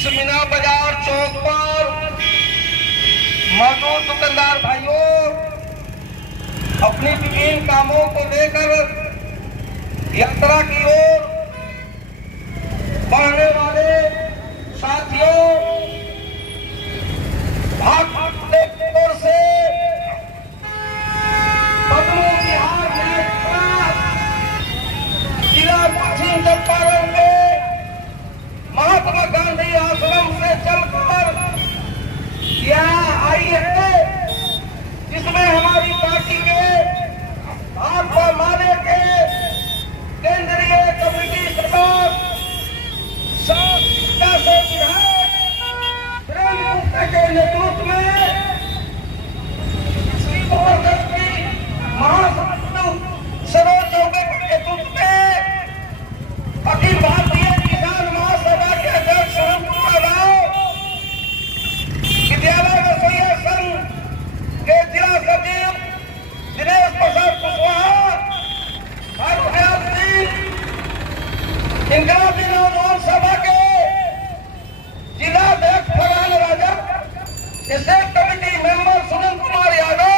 इस मीना बाजार चौक पर मौजूद दुकानदार भाइयों अपनी विभिन्न कामों को लेकर यात्रा की ओर बढ़ने वाले साथियों, भागने की ओर से पद्मों बिहार यात्रा जिला पश्चिम चंपारण के महात्मा गांधी आश्रम से चलकर यहाँ आई है, जिसमें हमारी पार्टी के भाजपा माले के केंद्रीय कमेटी सदस्य के नेतृत्व में श्री गोवर्धन की महासचिव सरोज चौबे के नेतृत्व में अखिल भारतीय किसान महासभा के अध्यक्ष शरण कुमार राव, विद्यालय रसोईया संघ के जिला सचिव दिनेश प्रसाद कुशवाहा, इंकलाबी नौजवान सभा के जिला अध्यक्ष Farhan Raja, state committee member Sunil Kumar Yadav,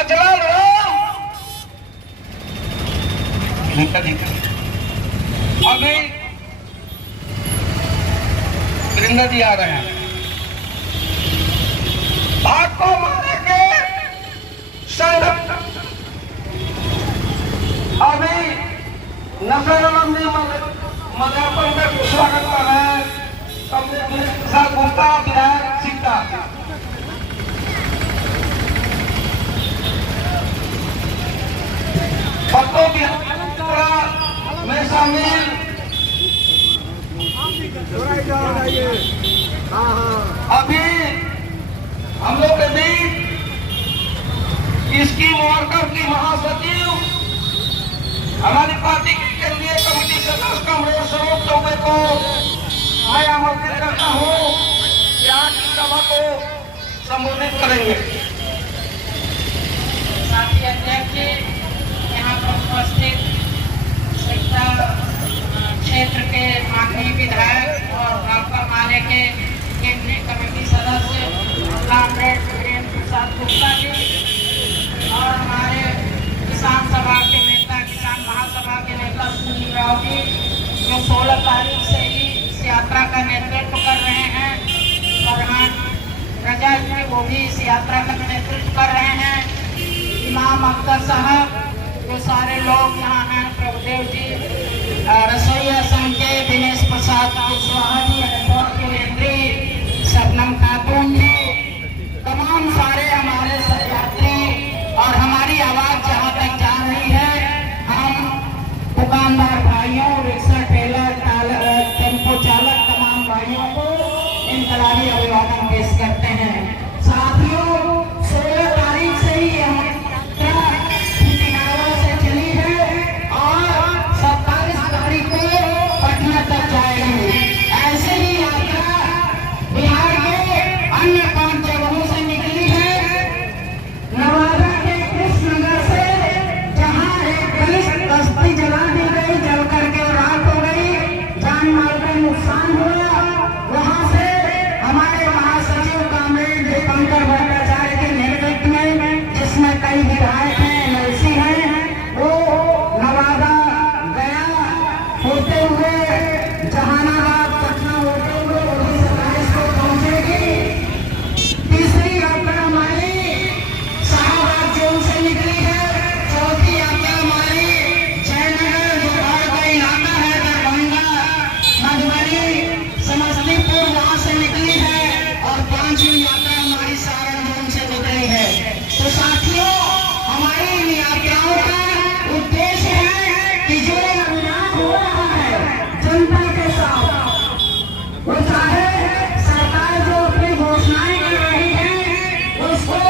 Ajlal Ram, अभी वृंदा जी आ रहे हैं। भाग को मारे के संघ अभी नशेबंदी मध्यापन में स्वागत कर रहे हैं प्रसाद गुप्ता, विधायक सीता। पत्तों की में शामिल अभी हम लोग के बीच इसकी वर्कर की महासचिव हमारी पार्टी की केंद्रीय कमेटी सदस्य कमरेश सरोज चौबे को मैं आमंत्रित करता हूँ कि आज की सभा को संबोधित करेंगे। साथी अध्यक्ष जी, यहाँ पर उपस्थित क्षेत्र के माननीय विधायक और भाजपा माले के केंद्रीय कमेटी सदस्य कॉमरेड वीरेंद्र प्रसाद गुप्ता जी और हमारे किसान सभा के नेता, किसान महासभा के नेता सुनील राव जी, जो 16 तारीख से ही इस यात्रा का नेतृत्व कर रहे हैं। फरहान रजा जी वो भी इस यात्रा का नेतृत्व कर रहे हैं। इमाम अख्तर साहब, जो सारे लोग यहाँ हैं, प्रभुदेव जी, रसोईया संघ के दिनेश प्रसाद कुशवाहा जी, हरिद्वार के केंद्रीय शबनम खातून जी, तमाम सारे हमारे यात्री और हमारी आवाज जहाँ तक जा रही है, हम दुकानदार भाइयों, रिक्शा ठेला टेम्पो चालक तमाम भाइयों को इनकलाबी अभिवादन पेश करते हैं। साथियों, 16 तारीख से ही यह यात्रा से चली है और 27 तारीख को पटना तक जाएगी। ऐसे ही यात्रा बिहार के अन्य 5 जगहों से निकली है। नवादा के कृष्णनगर से जहां एक बलिष्ठ बस्ती जला दी गई, जल करके राख हो गई, जान माल का नुकसान हुआ, वहां से हमारे महासचिव कॉमरेड दीपंकर भट्टाचार्य के नेतृत्व में, जिसमें कई विधायक हैं, एमएलसी हैं, वो नवादा गया होते हुए जहानाबाद पटना होते हुए 27 को पहुंचेगी। तीसरी यात्रा हमारी शाहबाद जेल से निकली है। चौथी यात्रा हमारी जयनगर, जो बाढ़ का इलाका है, दरभंगा, मधुबनी, समस्तीपुर, वहां से निकली है। और 5वीं यात्रा हमारी सारण जोन से निकली है। तो साथियों, हमारी इन यात्राओं का उद्देश्य है कि जो अन्याय हो रहा है जनता के साथ, वो चाहे सरकार जो अपनी घोषणाएं कर रही है उसको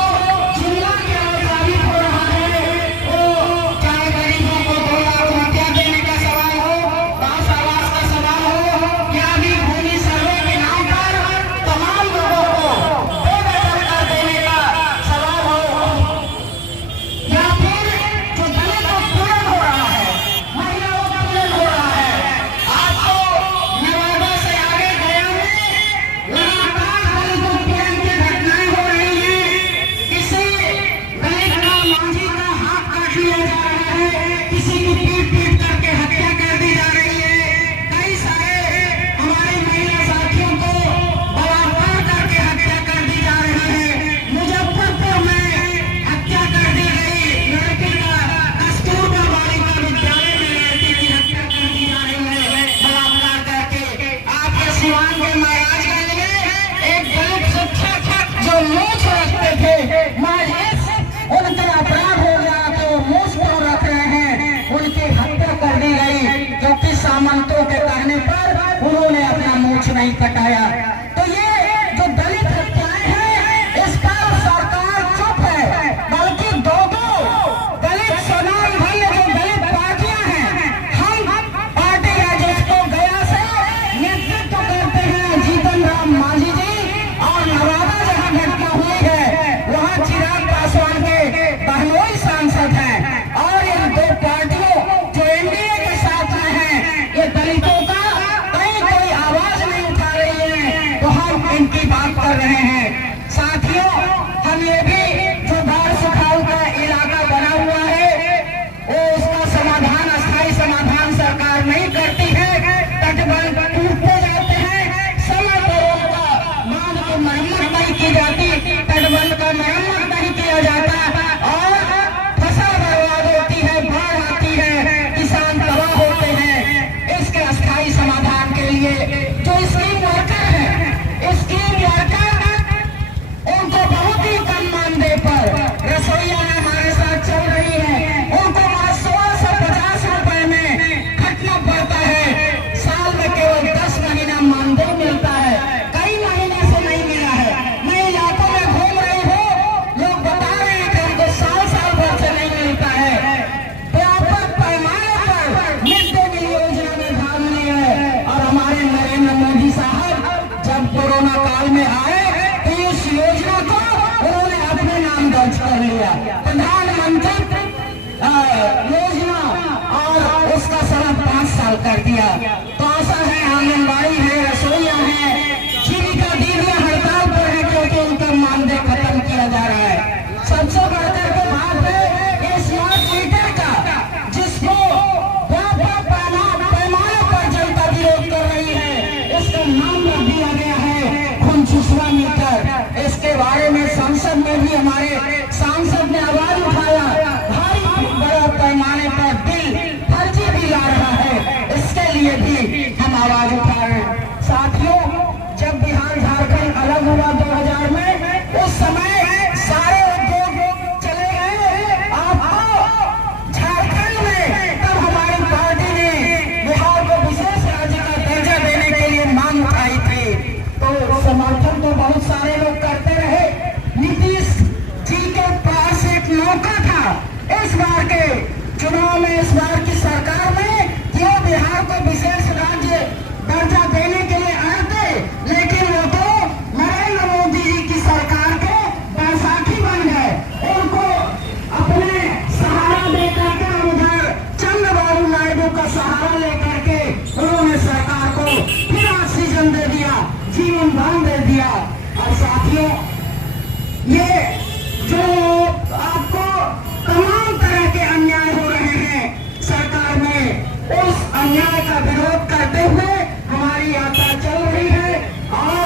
जिला के आजादी हो रहा है, वो चाहे गरीबों को 2 लाख रुपया देने का सवाल हो, दास आवास का सवाल हो, या भी भूमि सर्वे के नाम पर तमाम लोगों को 2 सिवान के महाराजगंज में एक दलित शिक्षक जो मूछ रखते थे, उनके अपराध हो गया तो मूछ क्यों रख रहे हैं, उनकी हत्या कर दी गई क्योंकि सामंतों के कहने पर उन्होंने अपना मूछ नहीं कटाया। तो ये जो दलित हत्याएं हैं इस पर सरकार चुप है, बल्कि दो दलित समान भंग जो दलित पार्टियां हैं, हम पार्टी राजस्व गया से नेतृत्व करते हैं जीतन राम मांझी जी, और नवादा जहां घटना हुई है वहां चिराग पासवान के बहनोई सांसद हैं, और इन दो पार्टियों जो एनडीए के साथ में हैं ये दलितों का कहीं कोई आवाज नहीं उठा रही है, तो हम इनकी बात कर रहे हैं। साथियों, हम ये भी जो धार सुखाऊ का इलाका बना हुआ है वो उसका समाधान, अस्थायी समाधान सरकार नहीं करती है, तटबंध टूटते जाते हैं, समय पर उनका बांध की मरम्मत नहीं की जाती, तटबंध का मरम्मत नहीं किया जाता और फसल बर्बाद होती है, बाढ़ आती है, किसान तबाह होते हैं। इसके अस्थायी समाधान के लिए जो स्कीम वर्कर है, स्कीम वर्कर उनको बहुत ही कम मानदेय पर रसोईया हमारे साथ चल रही है, उनको 1650 रुपए में खटना पड़ता है, साल में केवल 10 महीना मानदेय मिलता है, कई महीने से नहीं मिला है। मैं इलाकों में घूम रही हूँ, लोग बता रहे हैं कि उनको साल भर से नहीं मिलता है। व्यापक पैमाने पर मिड डे मील योजना में भाग ली है, और हमारे नरेंद्र मोदी साहब जब कोरोना काल में आए तो इस योजना को उन्होंने अपने नाम दर्ज कर लिया, प्रधानमंत्री योजना, और उसका समय 5 साल कर दिया। तो आशा है आंगनबाड़ी है, रसोईया है, जीविका दीदियां हड़ताल पर है क्योंकि उनका मानदेय खत्म किया जा रहा है। सबसे बढ़कर के बात है स्मार्ट मीटर का, जिसको व्यापक पैमाने पर जनता विरोध कर रही है, इसका नाम रख दिया गया है खुनचुसवा मीटर। इसके बारे में संसद में भी हमारे सांसद ने आवाज उठाया, भारी बड़ा पैमाने पर बिल फर्जी बिल आ रहा है, इसके लिए भी हम आवाज उठा रहे हैं। साथियों, जब बिहार झारखंड अलग हुआ 2000 में, उस समय सारे उद्योग चले गए, आपको झारखंड में तब हमारी पार्टी ने बिहार को विशेष राज्य का दर्जा देने के लिए मांग उठाई थी, तो समर्थन तो बहुत सारे लोग करते रहे। नीतीश जी के पास एक मौका था इस बार के चुनाव में, इस बार की सरकार में, कि वो बिहार को विशेष राज्य दर्जा देने के लिए आए थे, लेकिन वो तो नरेंद्र मोदी जी की सरकार के बैसाखी बन गए, उनको अपने सहारा देकर के, उधर चंद्रबाबू नायडू का सहारा लेकर के उन्होंने सरकार को फिर ऑक्सीजन दे दिया, जीवन दान दे दिया। और साथियों, ये जो आपको तमाम तरह के अन्याय हो रहे हैं सरकार में, उस अन्याय का विरोध करते हुए हमारी यात्रा चल रही है, और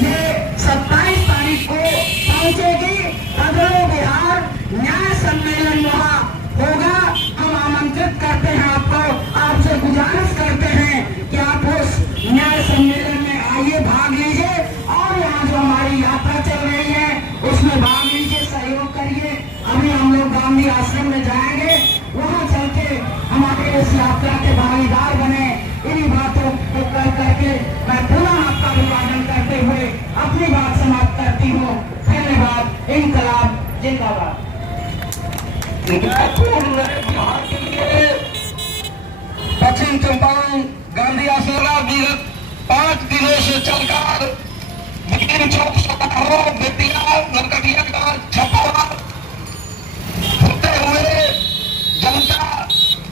ये 27 तारीख को पहुंचेगी। बदलो बिहार न्याय सम्मेलन वहाँ होगा, हम आमंत्रित करते हैं आपको, आपसे गुजारिश करते हैं कि आप उस न्याय सम्मेलन में आइए, भाग लीजिए, और यहाँ जो हमारी यात्रा चल रही है उसमें भाग लीजिए, सहयोग करिए। अभी हम लोग गांधी आश्रम में जाएंगे, वहाँ चल के हमारे इस यात्रा के भागीदार बने। इन्हीं बातों को कर करके मैं पुनः आपका अभिवादन करते हुए अपनी बात समाप्त करती हूँ। धन्यवाद। इंकलाब जिंदाबाद। पश्चिम चंपारण गांधी आश्रम विगत 5 दिनों से चलकर विभिन्न चौक समारोह, बेतिया, नरकटिया का छपवा होते हुए जनता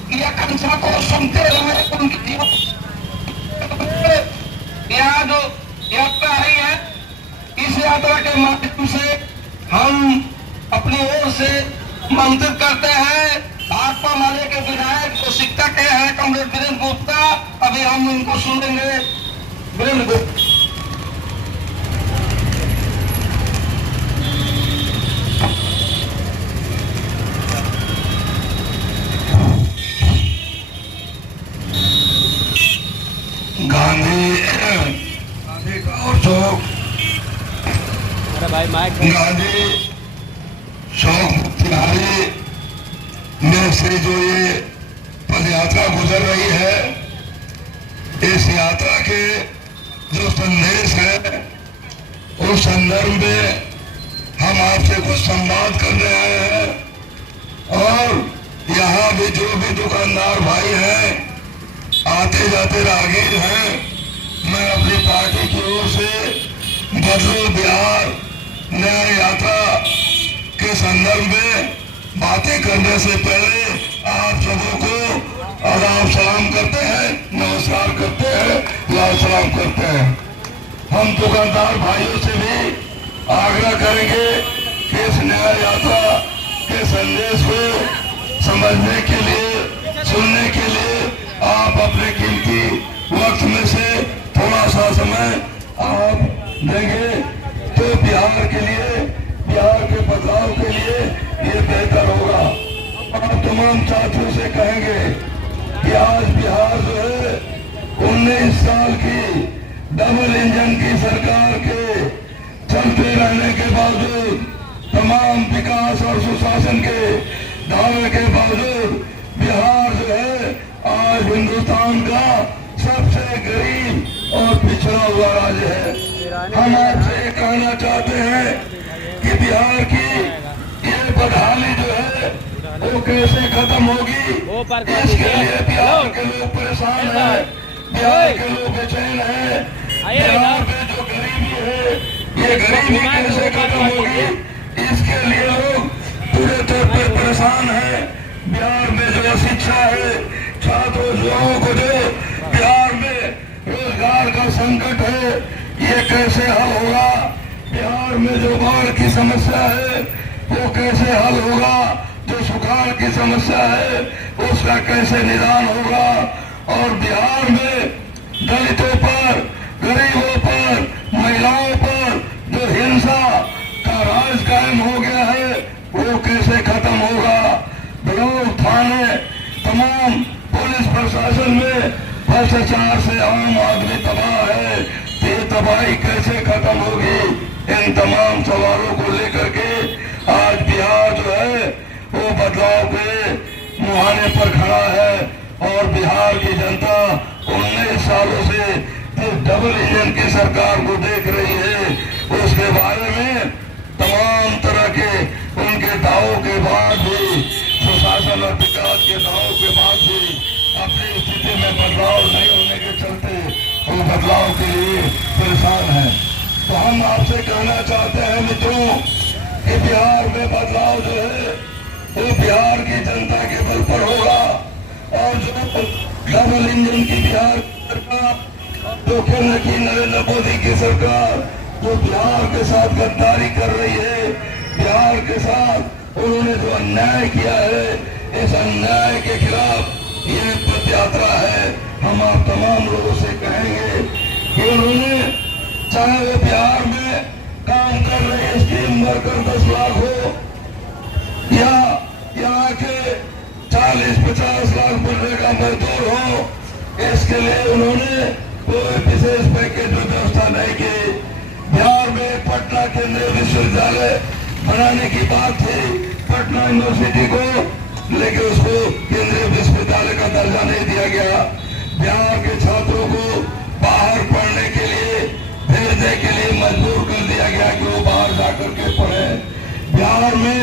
की आकांक्षा को सुनते हुए उनकी यहाँ जो यात्रा आई है, इस यात्रा के माध्यम से हम अपनी ओर से आमंत्रित करते हैं भाकपा माले के विधायक जो शिक्षक हैं कॉमरेड वीरेंद्र गुप्ता। अभी हम उनको सुनेंगे। वीरेंद्र गुप्ता। गांधी गांधी शौक तिहारी में से जो ये पद यात्रा गुजर रही है, इस यात्रा के जो संदेश है उस संदर्भ में हम आपसे कुछ संवाद करने आए हैं। और यहाँ भी जो भी दुकानदार भाई हैं, आते जाते राहगीर हैं, मैं अपनी पार्टी की ओर से बदलो बिहार न्याय यात्रा के संदर्भ में बातें करने से पहले आप सबों को आदाब सलाम करते हैं, नमस्कार करते हैं, लाल सलाम करते हैं। हम दुकानदार भाइयों से भी आग्रह करेंगे कि इस न्याय यात्रा के संदेश को समझने के लिए, सुनने के लिए आप अपने कीमती वक्त में से थोड़ा सा समय आप देंगे तो बिहार के लिए, बिहार के बदलाव के लिए ये बेहतर होगा। आप तमाम साथियों से कहेंगे कि आज बिहार जो है 19 साल की डबल इंजन की सरकार के चलते रहने के बावजूद, तमाम विकास और सुशासन के दावे के बावजूद बिहार जो है आज हिंदुस्तान का सबसे गरीब और पिछड़ा हुआ राज्य है। हम आपसे ये कहना चाहते हैं कि बिहार की ये बदहाली जो है वो कैसे खत्म होगी, इसके लिए बिहार के लोग परेशान हैं, बिहार के लोग बेचैन हैं। बिहार में जो गरीबी है, ये गरीबी कैसे खत्म होगी, इसके लिए लोग पूरे तौर पर परेशान हैं। बिहार में जो शिक्षा है, छात्रों युवाओं को जो बिहार में रोजगार का संकट है, ये कैसे हल होगा। बिहार में जो बाढ़ की समस्या है वो कैसे हल होगा, जो सुखाड़ की समस्या है उसका कैसे निदान होगा। और बिहार में दलितों पर, गरीबों पर, महिलाओं पर जो हिंसा का राज कायम हो गया है वो कैसे खत्म होगा। ब्लॉक, थाने, तमाम पुलिस प्रशासन में भ्रष्टाचार से आम आदमी तबाह है, ये तबाही कैसे खत्म होगी। इन तमाम सवालों को लेकर के आज बिहार जो है वो बदलाव के मुहाने पर खड़ा है। और बिहार की जनता 19 सालों से जिस डबल इंजन की सरकार को देख रही है उसके बारे में तमाम तरह के उनके दावों के बाद भी, सुशासन और विकास के दावों के बाद भी अपनी स्थिति में बदलाव नहीं होने के चलते वो बदलाव के लिए परेशान है। तो हम आपसे कहना चाहते हैं मित्रों कि बिहार में बदलाव जो है वो बिहार की जनता के बल पर होगा। और जो डबल इंजन की बिहार सरकार, जो केंद्र की नरेंद्र मोदी की सरकार जो बिहार के साथ गद्दारी कर रही है, बिहार के साथ उन्होंने जो अन्याय किया है, इस अन्याय के खिलाफ ये पद यात्रा है। हम आप तमाम लोगों से कहेंगे कि उन्होंने, चाहे वो बिहार में काम कर रहे स्कीम वर्कर 10 लाख हो या यहाँ के 40-50 लाख बनने का मजदूर हो, इसके लिए उन्होंने कोई विशेष पैकेज में व्यवस्था नहीं की। बिहार में पटना केंद्रीय विश्वविद्यालय बनाने की बात थी, पटना यूनिवर्सिटी को, लेकिन उसको केंद्रीय विश्वविद्यालय का दर्जा नहीं दिया गया। बिहार के छात्रों को बाहर पढ़ने के लिए, भेजने के लिए मजबूर कर दिया गया कि वो बाहर जाकर के पढ़े। बिहार में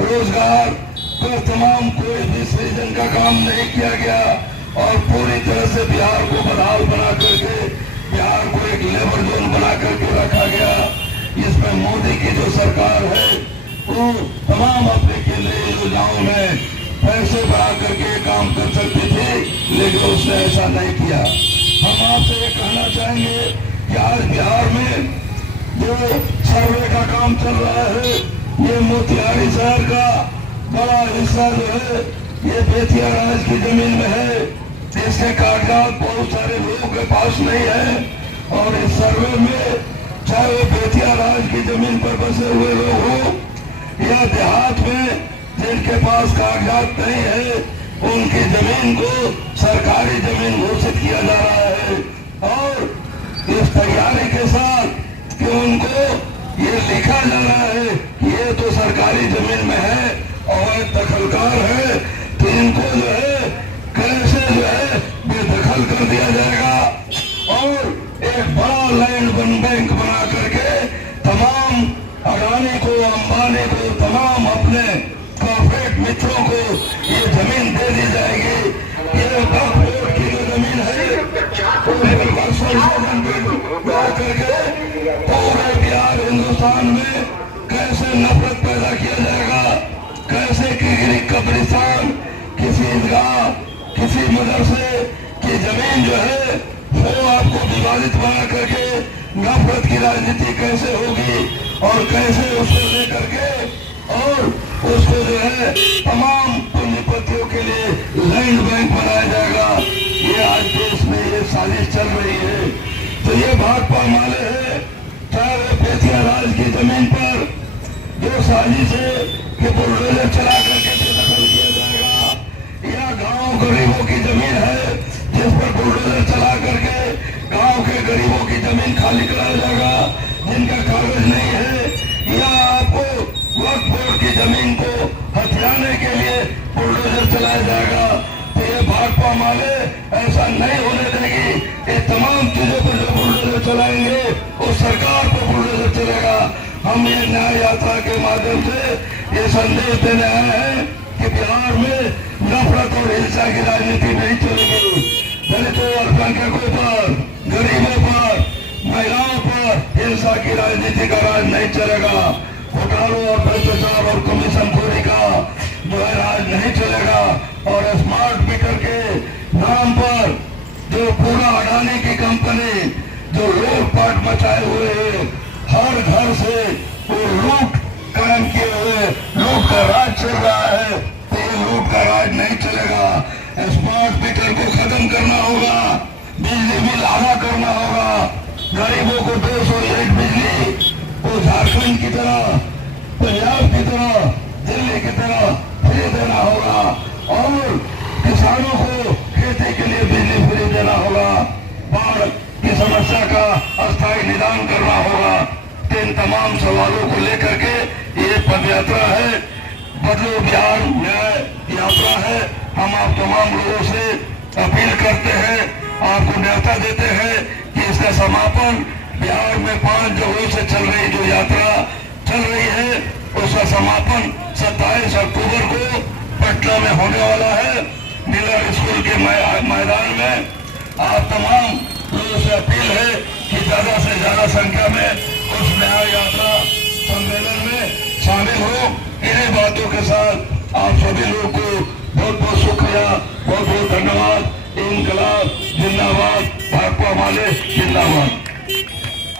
रोजगार को तमाम कोई भी सृजन का काम नहीं किया गया और पूरी तरह से बिहार को बदहाल बना करके बिहार को एक लेबर जोन बना करके रखा गया। इसमें मोदी की जो सरकार है वो तमाम अपने केंद्रीय योजनाओं में पैसे बढ़ा करके काम कर सकती थी, लेकिन उसने ऐसा नहीं किया। हम आपसे ये कहना चाहेंगे कि आज बिहार में जो सर्वे का काम चल रहा है, ये मोतिहारी शहर का बड़ा हिस्सा जो है ये बेतिया राज की जमीन में है, जिसके कागजात बहुत सारे लोगों के पास नहीं है। और इस सर्वे में चाहे वो बेतिया राज की जमीन पर बसे हुए लोग हो या देहात में जिनके पास कागजात नहीं है, उनकी जमीन को सरकारी जमीन घोषित किया जा रहा है। और इस तैयारी के साथ कि उनको ये लिखा जा रहा है कि ये तो सरकारी जमीन में है और दखलकार है, तो इनको जो है कैसे जो है बेदखल कर दिया जाएगा और एक बड़ा लैंड बैंक बना करके तमाम अडानी को, अंबानी को, तमाम अपने कॉर्पोरेट मित्रों को ये जमीन दे दी जाएगी। ये वक्फ बोर्ड की जो जमीन है संशोधन बिल ला करके पूरे बिहार हिंदुस्तान में कैसे नफरत पैदा किया जाएगा, कैसे कि कब्रिस्तान, किसी ईदगाह, किसी मदरसे की जमीन जो है वो आपको विवादित बना करके नफरत की राजनीति कैसे होगी और कैसे उसको लेकर के और उसको जो है तमाम पूंजीपतियों के लिए लैंड बैंक बनाया जाएगा। ये आज देश में ये साजिश चल रही है। तो ये भाकपा माले है, चाहे वो बेतिया राज की जमीन पर जो साजिश है कि बुलडोजर चला करके बेदखल किया जाएगा, या गांव गरीबों की जमीन है जिस पर बुलडोजर चला करके गांव के गरीबों की जमीन खाली कराया जाएगा जिनका कागज नहीं है, या आपको वक्फ बोर्ड की जमीन को हथियाने के लिए बुलडोजर चलाया जाएगा। तो ये भाकपा माले ऐसा नहीं होने देगी। ये तमाम चीजों पर जो बुलडोजर चलाएंगे उस सरकार पर बुलडोजर चलेगा। हम ये न्याय यात्रा के माध्यम से ये संदेश देने आए हैं कि बिहार में नफरत और हिंसा की राजनीति नहीं चलेगी। दलितों, अल्पसंख्यकों पर, गरीबों पर, महिलाओं पर हिंसा की राजनीति का राज नहीं चलेगा। घोटालों और भ्रष्टाचार और कमीशन खोरी का जो है राज नहीं चलेगा। और स्मार्ट मीटर के नाम पर जो पूरा अडानी की कंपनी जो लूटपाट मचाए हुए है, हर घर से वो लूट कायम किए हुए लूट का राज चल रहा है, तो ये लूट का राज नहीं चलेगा। स्मार्ट मीटर को खत्म करना होगा, बिजली बिल आधा करना होगा, गरीबों को 200 यूनिट बिजली वो झारखंड की तरह, पंजाब की तरह, दिल्ली की तरह फ्री देना होगा और किसानों को खेती के लिए बिजली फ्री देना होगा। बाढ़ की समस्या का अस्थायी निदान करना होगा। इन तमाम सवालों को लेकर के ये पदयात्रा है, बदलो बिहार न्याय यात्रा है। हम आप तमाम लोगों से अपील करते हैं, आपको न्योता देते हैं कि इसका समापन बिहार में 5 जगहों से चल रही जो यात्रा चल रही है उसका समापन 27 अक्टूबर को पटना में होने वाला है, मिलर स्कूल के मैदान में। आप तमाम लोगों से अपील है कि ज्यादा से ज्यादा संख्या में उस न्याय यात्रा सम्मेलन में शामिल हो। इन्हीं बातों के साथ आप सभी लोगों को बहुत बहुत शुक्रिया, बहुत बहुत धन्यवाद। इंकलाब जिंदाबाद, भाकपा माले जिंदाबाद।